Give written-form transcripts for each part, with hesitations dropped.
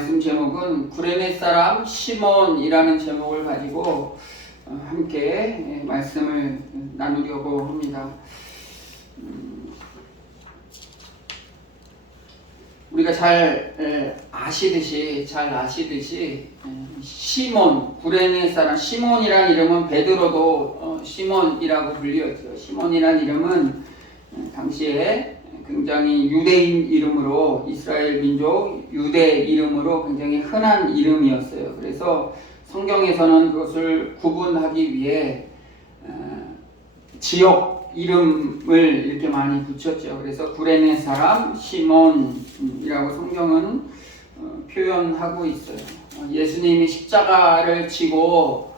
말씀 제목은 구레네 사람 시몬이라는 제목을 가지고 함께 말씀을 나누려고 합니다. 우리가 잘 아시듯이 시몬, 구레네 사람 시몬이라는 이름은 베드로도 시몬이라고 불리었죠. 시몬이라는 이름은 당시에 굉장히 유대인 이름으로, 이스라엘 민족 유대 이름으로 굉장히 흔한 이름이었어요. 그래서 성경에서는 그것을 구분하기 위해 지역 이름을 이렇게 많이 붙였죠. 그래서 구레네 사람 시몬이라고 성경은 표현하고 있어요. 예수님이 십자가를 지고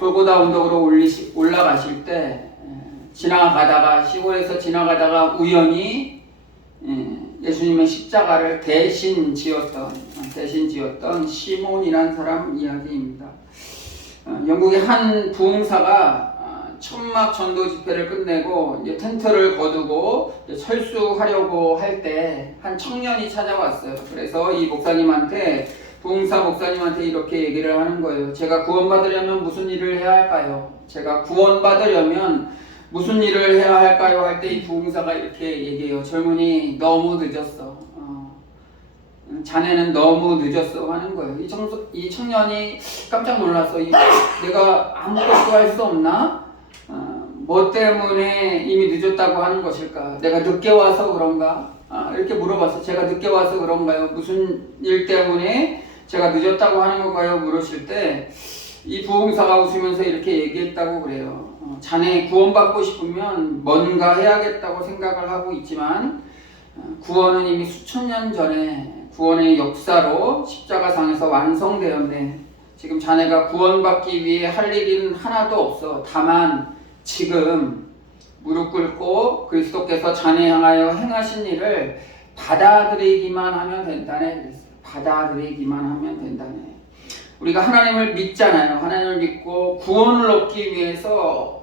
골고다 언덕으로 올라가실 때 시골에서 지나가다가 우연히 예수님의 십자가를 대신 지었던 시몬이란 사람 이야기입니다. 영국의 한 부흥사가 천막 전도 집회를 끝내고 이제 텐트를 거두고 이제 철수하려고 할 때 한 청년이 찾아왔어요. 그래서 이 부흥사 목사님한테 이렇게 얘기를 하는 거예요. 제가 구원받으려면 무슨 일을 해야 할까요? 제가 구원받으려면 무슨 일을 해야 할까요? 할 때 이 부흥사가 이렇게 얘기해요. 젊은이, 너무 늦었어. 자네는 너무 늦었어 하는 거예요. 이 청년이 깜짝 놀랐어. 내가 아무것도 할 수 없나? 뭐 때문에 이미 늦었다고 하는 것일까? 내가 늦게 와서 그런가? 이렇게 물어봤어. 제가 늦게 와서 그런가요? 무슨 일 때문에 제가 늦었다고 하는 건가요? 물으실 때 이 부흥사가 웃으면서 이렇게 얘기했다고 그래요. 자네 구원받고 싶으면 뭔가 해야겠다고 생각을 하고 있지만 구원은 이미 수천 년 전에 구원의 역사로 십자가상에서 완성되었네. 지금 자네가 구원받기 위해 할 일은 하나도 없어. 다만 지금 무릎 꿇고 그리스도께서 자네 향하여 행하신 일을 받아들이기만 하면 된다네. 받아들이기만 하면 된다네. 우리가 하나님을 믿잖아요. 하나님을 믿고 구원을 얻기 위해서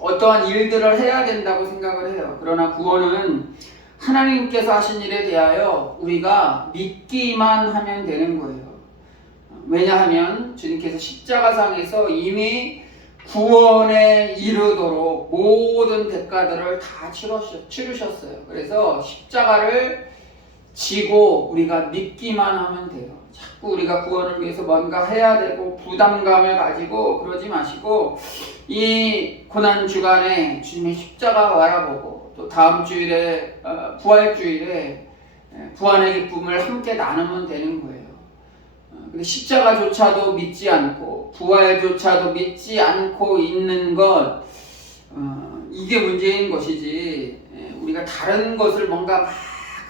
어떠한 일들을 해야 된다고 생각을 해요. 그러나 구원은 하나님께서 하신 일에 대하여 우리가 믿기만 하면 되는 거예요. 왜냐하면 주님께서 십자가상에서 이미 구원에 이르도록 모든 대가들을 다 치르셨어요. 그래서 십자가를 지고 우리가 믿기만 하면 돼요. 자꾸 우리가 구원을 위해서 뭔가 해야 되고 부담감을 가지고 그러지 마시고 이 고난 주간에 주님의 십자가 바라보고 또 다음 주일에 부활주일에 부활의 기쁨을 함께 나누면 되는 거예요. 근데 십자가조차도 믿지 않고 부활조차도 믿지 않고 있는 것, 이게 문제인 것이지 우리가 다른 것을 뭔가 막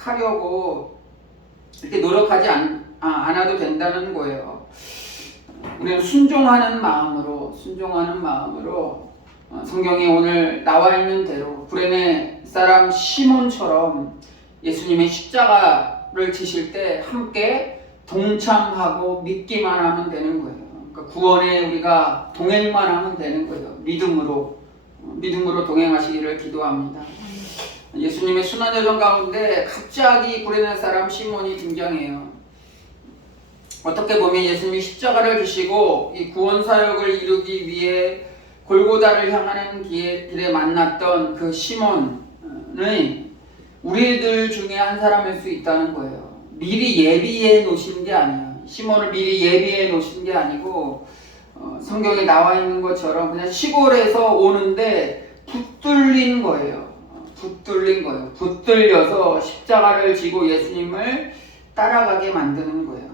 하려고 이렇게 노력하지 않아도 된다는 거예요. 우리는 순종하는 마음으로 성경에 오늘 나와 있는 대로 구레네 사람 시몬처럼 예수님의 십자가를 지실 때 함께 동참하고 믿기만 하면 되는 거예요. 그러니까 구원에 우리가 동행만 하면 되는 거예요. 믿음으로 동행하시기를 기도합니다. 예수님의 순환여정 가운데 갑자기 구레네 사람 시몬이 등장해요. 어떻게 보면 예수님이 십자가를 지시고 이 구원 사역을 이루기 위해 골고다를 향하는 길에 만났던 그 시몬은 우리들 중에 한 사람일 수 있다는 거예요. 미리 예비해 놓으신 게 아니에요. 시몬을 미리 예비해 놓으신 게 아니고 성경에 나와 있는 것처럼 그냥 시골에서 오는데 붙들린 거예요. 붙들려서 십자가를 지고 예수님을 따라가게 만드는 거예요.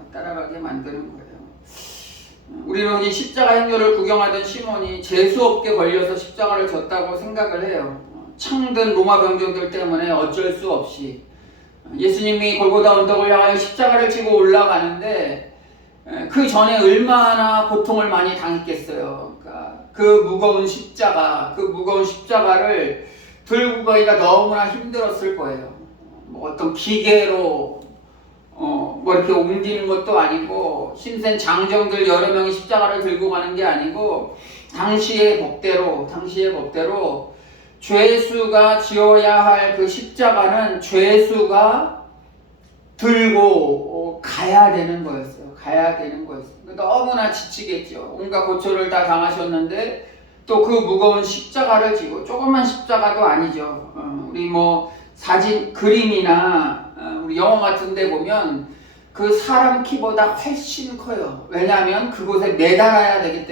우리는 이 십자가 행렬을 구경하던 시몬이 재수없게 걸려서 십자가를 졌다고 생각을 해요. 창든 로마 병정들 때문에 어쩔 수 없이 예수님이 골고다 언덕을 향하여 십자가를 지고 올라가는데 그 전에 얼마나 고통을 많이 당했겠어요. 그러니까 그 무거운 십자가를 들고 가기가 너무나 힘들었을 거예요. 뭐 어떤 기계로 뭐 이렇게 옮기는 것도 아니고 힘센 장정들 여러 명이 십자가를 들고 가는 게 아니고 당시의 법대로 죄수가 지어야 할 그 십자가는 죄수가 들고 갈 가야 되는 거였어요. 가야 되는 거였어요. 너무나 지치겠죠. 온갖 고초를 다 당하셨는데 또 그 무거운 십자가를 지고, 조그만 십자가도 아니죠. 우리 뭐 사진 그림이나 우리 영화 같은 데 보면 그 사람 키보다 훨씬 커요. 왜냐하면 그곳에 매달아야 되기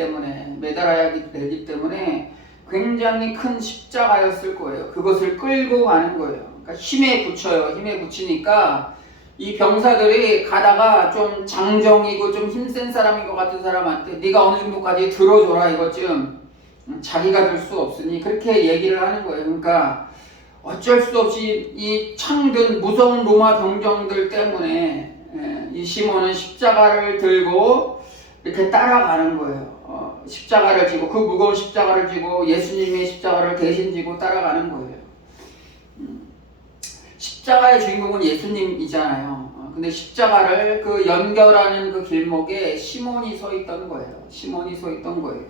때문에 굉장히 큰 십자가였을 거예요. 그것을 끌고 가는 거예요. 그러니까 힘에 붙여요. 힘에 붙이니까 이 병사들이 가다가 좀 장정이고 좀 힘센 사람인 것 같은 사람한테 네가 어느 정도까지 들어줘라 이것쯤, 자기가 들 수 없으니 그렇게 얘기를 하는 거예요. 그러니까 어쩔 수 없이 이 창든 무서운 로마 병정들 때문에 이 시몬은 십자가를 들고 이렇게 따라가는 거예요. 십자가를 지고, 그 무거운 십자가를 지고 예수님의 십자가를 대신 지고 따라가는 거예요. 십자가의 주인공은 예수님이잖아요. 근데 십자가를 그 연결하는 그 길목에 시몬이 서 있던 거예요. 시몬이 서 있던 거예요.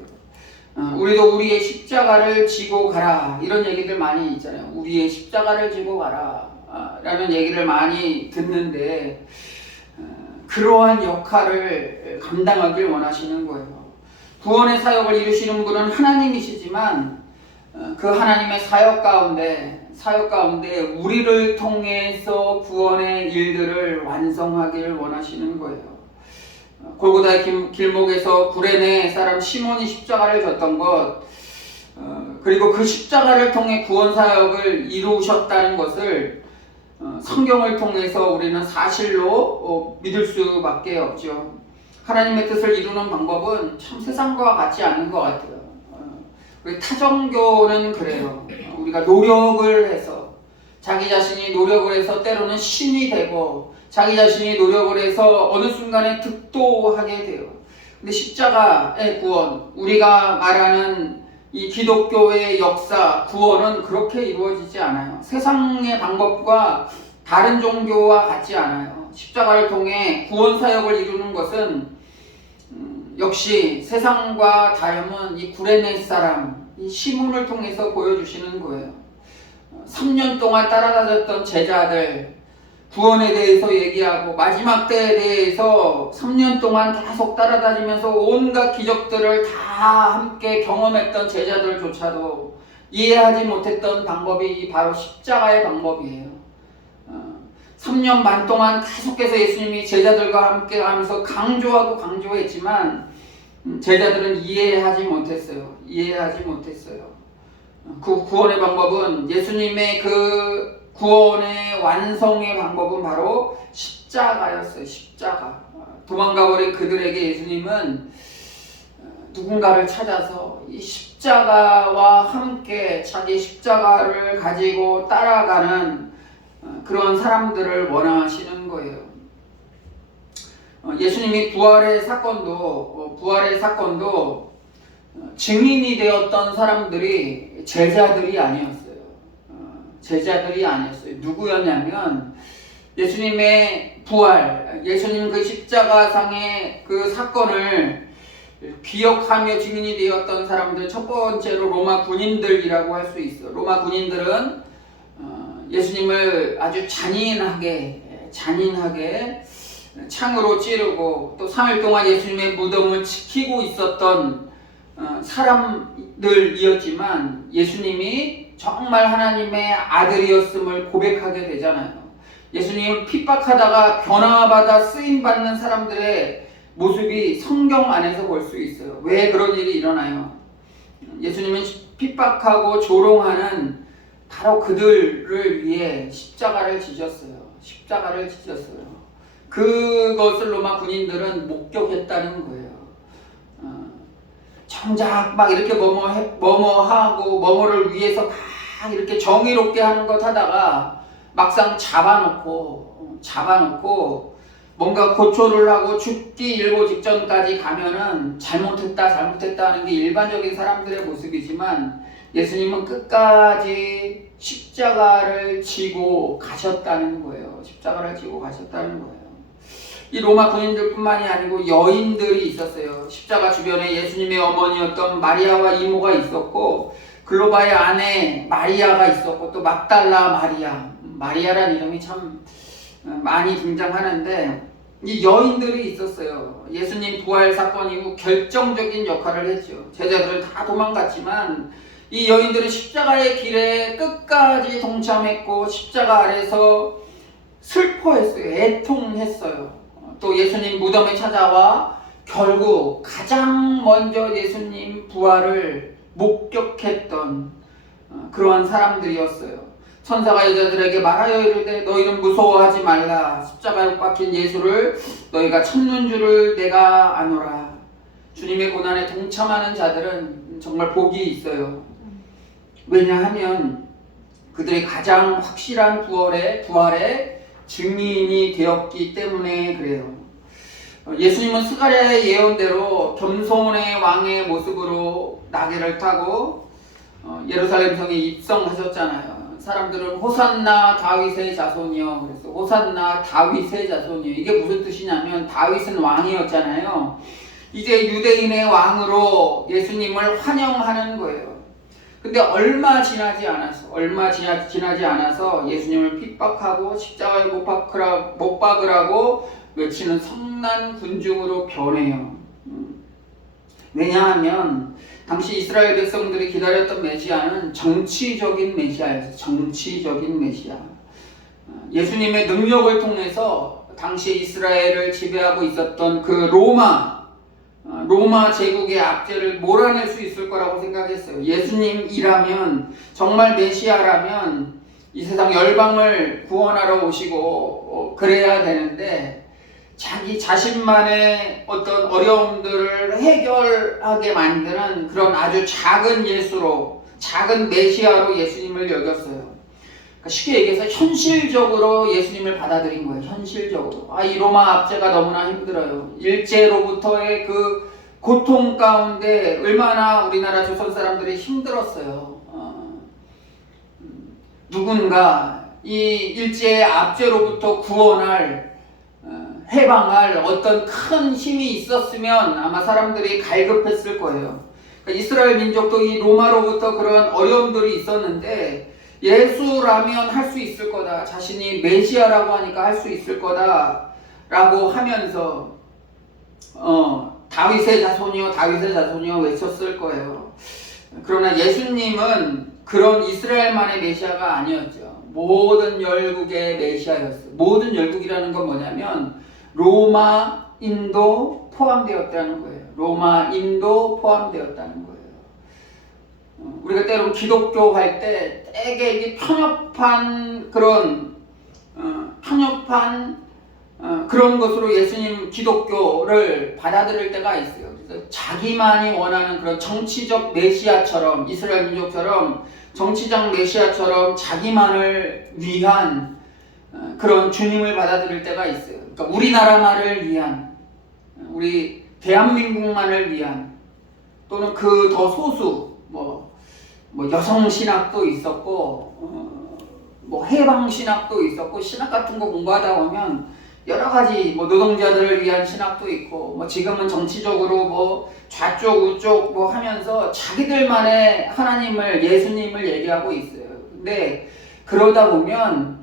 우리도 우리의 십자가를 지고 가라, 이런 얘기들 많이 있잖아요. 우리의 십자가를 지고 가라 라는 얘기를 많이 듣는데, 그러한 역할을 감당하길 원하시는 거예요. 구원의 사역을 이루시는 분은 하나님이시지만 그 하나님의 사역 가운데 우리를 통해서 구원의 일들을 완성하기를 원하시는 거예요. 골고다의 길목에서 구레네 사람 시몬이 십자가를 졌던 것, 그리고 그 십자가를 통해 구원 사역을 이루셨다는 것을 성경을 통해서 우리는 사실로 믿을 수밖에 없죠. 하나님의 뜻을 이루는 방법은 참 세상과 같지 않은 것 같아요. 우리 타종교는 그래요. 우리가 노력을 해서, 자기 자신이 노력을 해서 때로는 신이 되고, 자기 자신이 노력을 해서 어느 순간에 득도하게 돼요. 근데 십자가의 구원, 우리가 말하는 이 기독교의 역사, 구원은 그렇게 이루어지지 않아요. 세상의 방법과 다른 종교와 같지 않아요. 십자가를 통해 구원 사역을 이루는 것은 역시 세상과 다름은 이 구레네 사람, 이 시몬을 통해서 보여주시는 거예요. 3년 동안 따라다녔던 제자들, 구원에 대해서 얘기하고 마지막 때에 대해서 3년 동안 계속 따라다니면서 온갖 기적들을 다 함께 경험했던 제자들조차도 이해하지 못했던 방법이 바로 십자가의 방법이에요. 3년 반 동안 계속해서 예수님이 제자들과 함께 하면서 강조했지만 제자들은 이해하지 못했어요. 그 구원의 방법은, 예수님의 그 구원의 완성의 방법은 바로 십자가였어요. 십자가. 도망가버린 그들에게 예수님은 누군가를 찾아서 이 십자가와 함께 자기 십자가를 가지고 따라가는 그런 사람들을 원하시는 거예요. 예수님이 부활의 사건도 증인이 되었던 사람들이 제자들이 아니었어요. 누구였냐면 예수님의 부활, 예수님 그 십자가상의 그 사건을 기억하며 증인이 되었던 사람들, 첫 번째로 로마 군인들이라고 할 수 있어요. 로마 군인들은 예수님을 아주 잔인하게 창으로 찌르고 또 3일 동안 예수님의 무덤을 지키고 있었던 사람들이었지만, 예수님이 정말 하나님의 아들이었음을 고백하게 되잖아요. 예수님을 핍박하다가 변화받아 쓰임받는 사람들의 모습이 성경 안에서 볼 수 있어요. 왜 그런 일이 일어나요? 예수님은 핍박하고 조롱하는 바로 그들을 위해 십자가를 지셨어요. 그것을 로마 군인들은 목격했다는 거예요. 정작 막 이렇게 뭐뭐하고 뭐뭐를 위해서 막 이렇게 정의롭게 하는 것 하다가 막상 잡아놓고 뭔가 고초를 하고 죽기 일보 직전까지 가면은 잘못했다 하는 게 일반적인 사람들의 모습이지만, 예수님은 끝까지 십자가를 지고 가셨다는 거예요. 이 로마 군인들뿐만이 아니고 여인들이 있었어요. 십자가 주변에 예수님의 어머니였던 마리아와 이모가 있었고, 글로바의 아내 마리아가 있었고, 또 막달라 마리아라는 이름이 참 많이 등장하는데, 이 여인들이 있었어요. 예수님 부활 사건 이후 결정적인 역할을 했죠. 제자들은 다 도망갔지만 이 여인들은 십자가의 길에 끝까지 동참했고 십자가 아래서 슬퍼했어요. 애통했어요. 또 예수님 무덤에 찾아와 결국 가장 먼저 예수님 부활을 목격했던 그러한 사람들이었어요. 천사가 여자들에게 말하여 이르되 너희는 무서워하지 말라. 십자가에 못 박힌 예수를 너희가 찾는 줄을 내가 아노라. 주님의 고난에 동참하는 자들은 정말 복이 있어요. 왜냐하면 그들이 가장 확실한 부활의 증인이 되었기 때문에 그래요. 예수님은 스가랴의 예언대로 겸손의 왕의 모습으로 나귀를 타고 예루살렘 성에 입성하셨잖아요. 사람들은 호산나 다윗의 자손이요. 그래서 호산나 다윗의 자손이요. 이게 무슨 뜻이냐면 다윗은 왕이었잖아요. 이제 유대인의 왕으로 예수님을 환영하는 거예요. 근데 얼마 지나지 않아서 예수님을 핍박하고 십자가에 못 박으라고 외치는 성난 군중으로 변해요. 왜냐하면 당시 이스라엘 백성들이 기다렸던 메시아는 정치적인 메시아였어요. 정치적인 메시아. 예수님의 능력을 통해서 당시 이스라엘을 지배하고 있었던 그 로마 제국의 압제를 몰아낼 수 있을 거라고 생각했어요. 예수님이라면, 정말 메시아라면 이 세상 열방을 구원하러 오시고 그래야 되는데 자기 자신만의 어떤 어려움들을 해결하게 만드는 그런 아주 작은 예수로, 작은 메시아로 예수님을 여겼어요. 그러니까 쉽게 얘기해서 현실적으로 예수님을 받아들인 거예요. 현실적으로. 이 로마 압제가 너무나 힘들어요. 일제로부터의 그 고통 가운데 얼마나 우리나라 조선 사람들이 힘들었어요. 누군가 이 일제의 압제로부터 구원할, 해방할 어떤 큰 힘이 있었으면 아마 사람들이 갈급했을 거예요. 그러니까 이스라엘 민족도 이 로마로부터 그런 어려움들이 있었는데 예수라면 할 수 있을 거다. 자신이 메시아라고 하니까 할 수 있을 거다라고 하면서 다윗의 자손이요 외쳤을 거예요. 그러나 예수님은 그런 이스라엘만의 메시아가 아니었죠. 모든 열국의 메시아였어요. 모든 열국이라는 건 뭐냐면 로마, 인도 포함되었다는 거예요. 로마, 인도 포함되었다는 거예요. 우리가 때론 기독교 할 때 되게 이게 편협한 그런 그런 것으로 예수님 기독교를 받아들일 때가 있어요. 그래서 자기만이 원하는 그런 정치적 메시아처럼, 이스라엘 민족처럼 정치적 메시아처럼 자기만을 위한 그런 주님을 받아들일 때가 있어요. 그러니까 우리나라만을 위한, 우리 대한민국만을 위한, 또는 그 더 소수, 뭐 여성 신학도 있었고, 해방 신학도 있었고, 신학 같은 거 공부하다 보면 여러 가지 노동자들을 위한 신학도 있고, 지금은 정치적으로 좌쪽 우쪽 하면서 자기들만의 하나님을, 예수님을 얘기하고 있어요. 근데 그러다 보면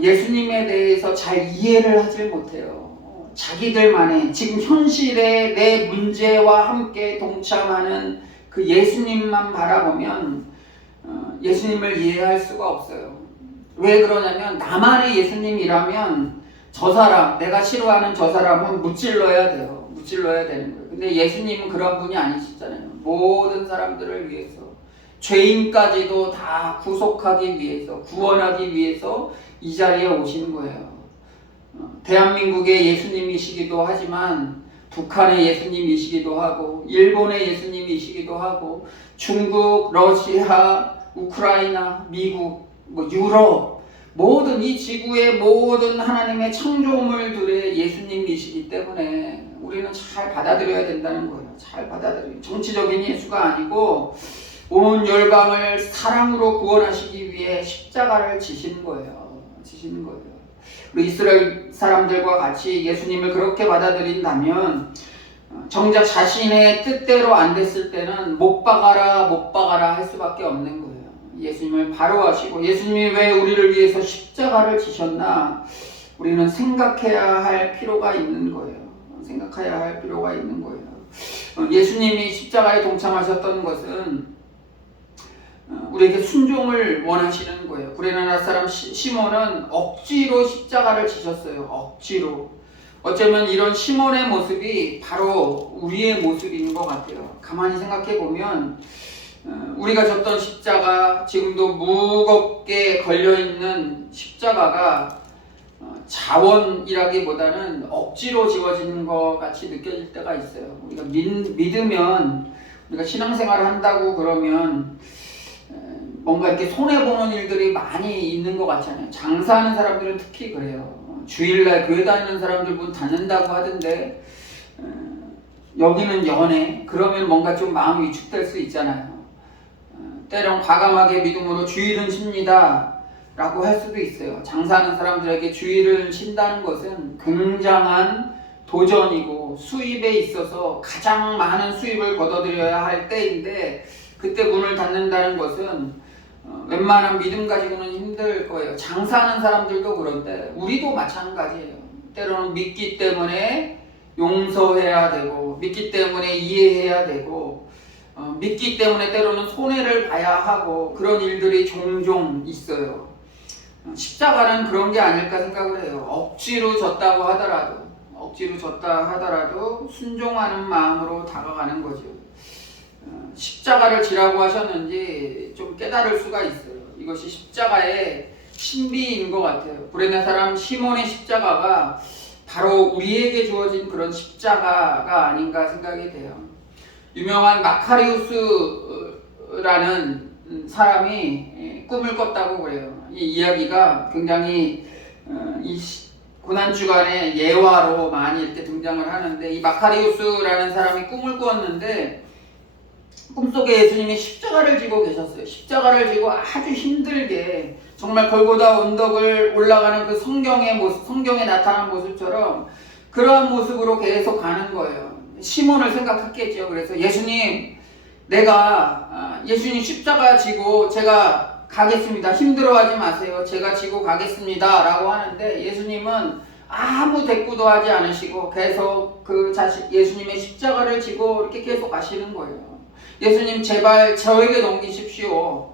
예수님에 대해서 잘 이해를 하질 못해요. 자기들만의 지금 현실의 내 문제와 함께 동참하는 그 예수님만 바라보면 예수님을 이해할 수가 없어요. 왜 그러냐면 나만의 예수님이라면 저 사람, 내가 싫어하는 저 사람은 무찔러야 돼요. 무찔러야 되는 거예요. 근데 예수님은 그런 분이 아니시잖아요. 모든 사람들을 위해서, 죄인까지도 다 구속하기 위해서, 구원하기 위해서 이 자리에 오신 거예요. 대한민국의 예수님이시기도 하지만 북한의 예수님이시기도 하고, 일본의 예수님이시기도 하고, 중국, 러시아, 우크라이나, 미국, 유럽, 모든 이 지구의 모든 하나님의 창조물들의 예수님이시기 때문에 우리는 잘 받아들여야 된다는 거예요. 잘 받아들여요. 정치적인 예수가 아니고 온 열방을 사랑으로 구원하시기 위해 십자가를 지시는 거예요. 우리 이스라엘 사람들과 같이 예수님을 그렇게 받아들인다면 정작 자신의 뜻대로 안 됐을 때는 못 박아라 할 수밖에 없는 거예요. 예수님을 바로 하시고, 예수님이 왜 우리를 위해서 십자가를 지셨나? 우리는 생각해야 할 필요가 있는 거예요. 생각해야 할 필요가 있는 거예요. 예수님이 십자가에 동참하셨던 것은 우리에게 순종을 원하시는 거예요. 구레나라 사람 시몬은 억지로 십자가를 지셨어요. 억지로. 어쩌면 이런 시몬의 모습이 바로 우리의 모습인 것 같아요. 가만히 생각해 보면 우리가 졌던 십자가, 지금도 무겁게 걸려있는 십자가가 자원이라기보다는 억지로 지워지는 것 같이 느껴질 때가 있어요. 우리가 믿으면, 우리가 신앙생활을 한다고 그러면 뭔가 이렇게 손해보는 일들이 많이 있는 것 같잖아요. 장사하는 사람들은 특히 그래요. 주일날 교회 다니는 사람들 문 닫는다고 하던데 여기는 연애, 그러면 뭔가 좀 마음이 위축될 수 있잖아요. 때론 과감하게 믿음으로 주일은 쉽니다 라고 할 수도 있어요. 장사하는 사람들에게 주일을 쉰다는 것은 굉장한 도전이고 수입에 있어서 가장 많은 수입을 거둬들여야 할 때인데 그때 문을 닫는다는 것은 웬만한 믿음 가지고는 힘들 거예요. 장사하는 사람들도 그런데 우리도 마찬가지예요. 때로는 믿기 때문에 용서해야 되고 믿기 때문에 이해해야 되고 믿기 때문에 때로는 손해를 봐야 하고 그런 일들이 종종 있어요. 십자가는 그런 게 아닐까 생각을 해요. 억지로 졌다 하더라도 순종하는 마음으로 다가가는 거죠. 십자가를 지라고 하셨는지 좀 깨달을 수가 있어요. 이것이 십자가의 신비인 것 같아요. 구레네 사람 시몬의 십자가가 바로 우리에게 주어진 그런 십자가가 아닌가 생각이 돼요. 유명한 마카리우스라는 사람이 꿈을 꿨다고 그래요. 이 이야기가 굉장히 이 고난주간의 예화로 많이 이렇게 등장을 하는데, 이 마카리우스라는 사람이 꿈을 꾸었는데 꿈속에 예수님이 십자가를 지고 계셨어요. 십자가를 지고 아주 힘들게 정말 골고다 언덕을 올라가는 그 성경의 모습, 성경에 나타난 모습처럼 그러한 모습으로 계속 가는 거예요. 시몬을 생각했겠죠. 그래서 예수님, 내가 예수님 십자가 지고 제가 가겠습니다. 힘들어하지 마세요. 제가 지고 가겠습니다. 라고 하는데 예수님은 아무 대꾸도 하지 않으시고 계속 예수님의 십자가를 지고 이렇게 계속 가시는 거예요. 예수님, 제발 저에게 넘기십시오.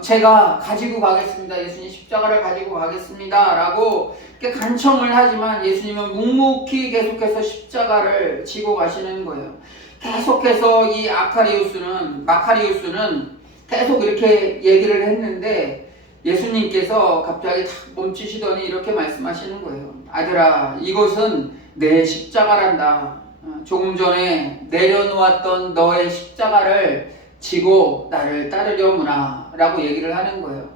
제가 가지고 가겠습니다. 예수님 십자가를 가지고 가겠습니다. 라고 이렇게 간청을 하지만 예수님은 묵묵히 계속해서 십자가를 지고 가시는 거예요. 계속해서 이 마카리우스는 계속 이렇게 얘기를 했는데 예수님께서 갑자기 탁 멈추시더니 이렇게 말씀하시는 거예요. 아들아, 이것은 내 십자가란다. 조금 전에 내려놓았던 너의 십자가를 지고 나를 따르려무나 라고 얘기를 하는 거예요.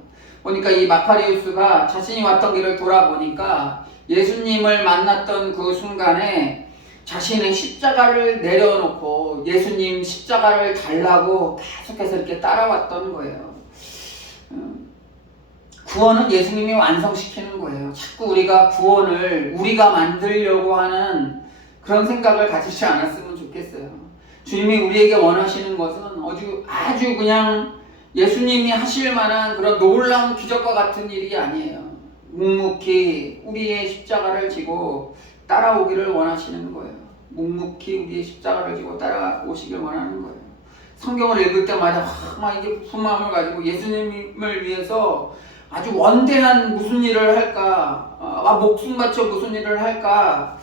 보니까 이 마카리우스가 자신이 왔던 길을 돌아보니까 예수님을 만났던 그 순간에 자신의 십자가를 내려놓고 예수님 십자가를 달라고 계속해서 이렇게 따라왔던 거예요. 구원은 예수님이 완성시키는 거예요. 자꾸 우리가 구원을 우리가 만들려고 하는 그런 생각을 가지지 않았으면 좋겠어요. 주님이 우리에게 원하시는 것은 아주 그냥 예수님이 하실 만한 그런 놀라운 기적과 같은 일이 아니에요. 묵묵히 우리의 십자가를 지고 따라오기를 원하시는 거예요. 묵묵히 우리의 십자가를 지고 따라오시길 원하는 거예요. 성경을 읽을 때마다 막 이게 부푼 마음을 가지고 예수님을 위해서 아주 원대한 무슨 일을 할까, 목숨 바쳐 무슨 일을 할까,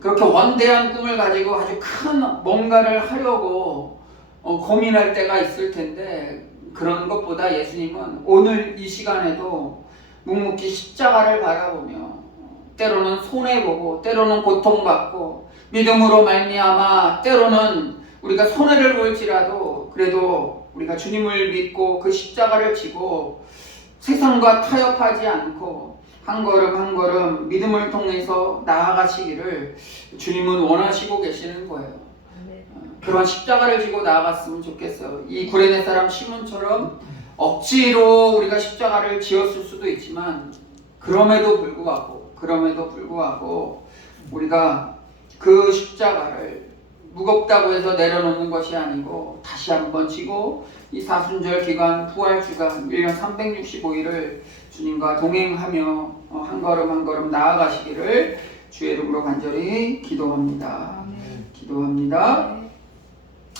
그렇게 원대한 꿈을 가지고 아주 큰 뭔가를 하려고 고민할 때가 있을 텐데, 그런 것보다 예수님은 오늘 이 시간에도 묵묵히 십자가를 바라보며 때로는 손해보고 때로는 고통받고 믿음으로 말미암아 때로는 우리가 손해를 볼지라도 그래도 우리가 주님을 믿고 그 십자가를 지고 세상과 타협하지 않고 한 걸음 한 걸음 믿음을 통해서 나아가시기를 주님은 원하시고 계시는 거예요. 그런 십자가를 지고 나아갔으면 좋겠어요. 이 구레네 사람 시몬처럼 억지로 우리가 십자가를 지었을 수도 있지만 그럼에도 불구하고 우리가 그 십자가를 무겁다고 해서 내려놓는 것이 아니고 다시 한번 지고 이 사순절 기간, 부활 주간 1년 365일을 주님과 동행하며 한 걸음 한 걸음 나아가시기를 주의 이름으로 간절히 기도합니다. 아멘. 기도합니다.